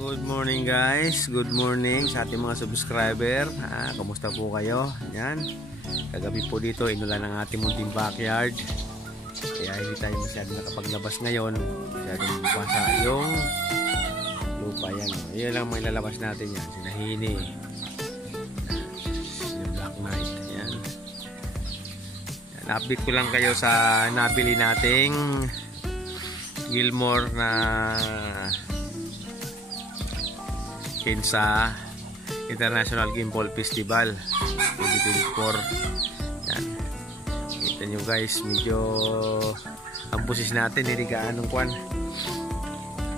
Good morning guys, good morning sa ating mga subscriber. Kamusta po kayo? Yan. Kagabi po dito inulan ang ating munting backyard. Kaya hindi tayo masyadong nakapaglabas ngayon. Masyadong basa yung lupa yan. Yan lang may lalabas natin yan. Sinahini. Yung Black Knight. Yan. Update ko lang kayo sa nabili nating Gilmore na sa International Game Ball Festival 2024. Yan. Kita nyo guys, medyo ang busis natin hindi gaanong kwan.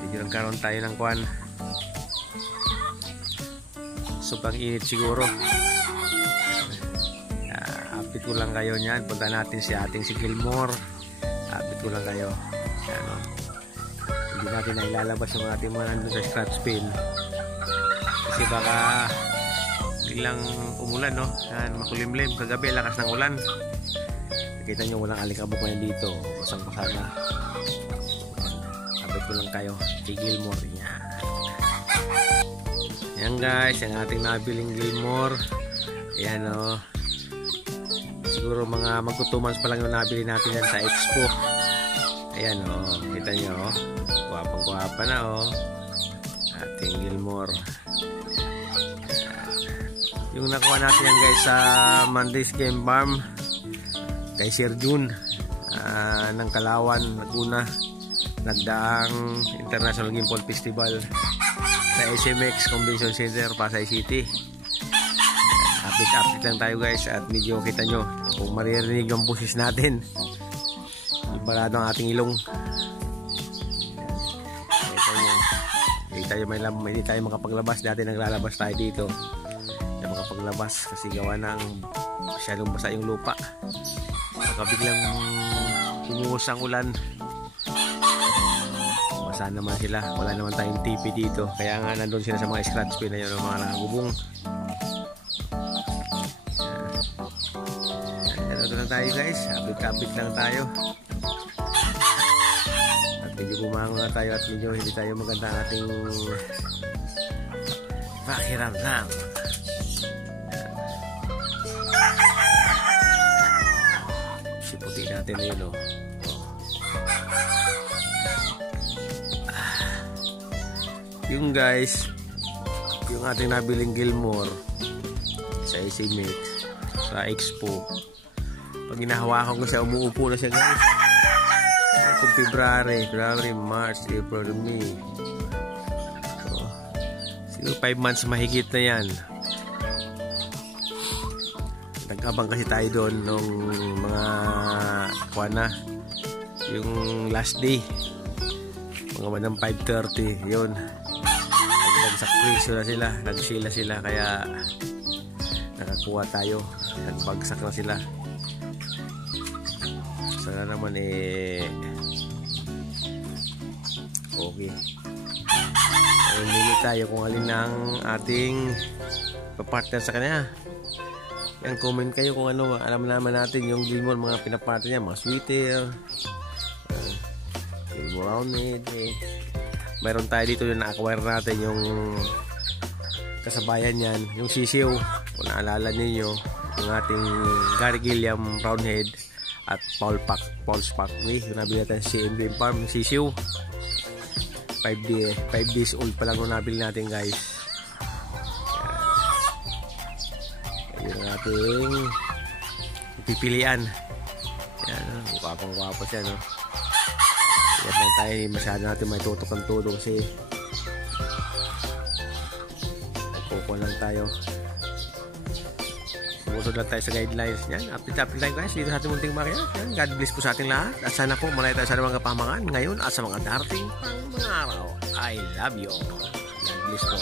Medyo nagkaroon tayo ng kwan. Sobrang init siguro. Update ko lang kayo niyan. Punta natin si Gilmore. Update ko lang kayo. Yan, no? Hindi natin na ilalabas yung ating mga nandun sa scratch pin. Kasi baka biglang umulan, no? Yan, makulimlim. Kagabi, lakas ng ulan. Nakita nyo, walang alikabok ngayon dito. Basang-basa na. Update ko lang kayo. Si Gilmore. Yan. Yan guys, yung ating nabiling Gilmore. Yan, no? Siguro mga mag-2 months pa lang yung nabili natin yan sa Expo. Ayan, oh. Kita nyo, oh. Guwapang-guwapa na, oh. Ating Gilmore. Yung nakuha natin yan guys sa Monday's Game Farm kay Sir June ng Kalawan, Laguna, nagdaang International Game Ball Festival sa SMX Convention Center, Pasay City. Update lang tayo guys at medyo kita nyo kung maririnig yung busis natin. Ibarado ang ating ilong. Hindi tayo makapaglabas. Dati naglalabas tayo dito. Hindi makapaglabas kasi gawa ng masyadong basa yung lupa. Biglang umuhos ang ulan. Basa naman sila. Wala naman tayong TV dito. Kaya nga nandun sila sa mga scratch pin na yun, mga nakagubong. Ito na tayo guys. Update lang tayo. Medyo bumangon na tayo at medyo hindi tayo maganda ating pakiramdam. Siputi natin na yun, oh. Yung guys, yung ating nabiling Gilmore sa SMX sa Expo, pag ginahawakan ko siya, umuupo na siya guys. Kung February, March, April, May. So, siguro 5 months mahigit na yan. Nag-abang kasi tayo doon nung mga kuwana, yung last day. Mga manang 5:30, yun. Nagsak-preso na sila, nagsila sila, kaya nakakuha tayo. Nagbagsak na sila. Sana naman okay. Mili tayo kung alin ang ating papartner sa kanya. Yan, comment kayo kung ano. Alam naman natin yung Gilmore, mga pinapartner niya, mga sweeter, Gilmore rounded. Mayroon tayo dito yung na-acquire natin yung kasabayan yan, yung sisiw. Kung naalala ninyo, yung ating Gary Gilliam roundhead at Paul's Parkway. Yung nabili natin si CMB Farm, sisiw. 5 days old pa lang nung nabili natin guys. Yan yung ating pipilian. Yan, guwapang-guwapo siya, no? Yan lang tayo, masyado natin may tutok ang todo kasi nagpupo lang tayo. Sumunod lang tayo sa guidelines niyan. Update lang guys dito sa ating munting backyard. God bless po sa ating lahat. At sana po malay tayo sa mga pamakan ngayon at sa mga darating pang mga araw. I love you. God bless po.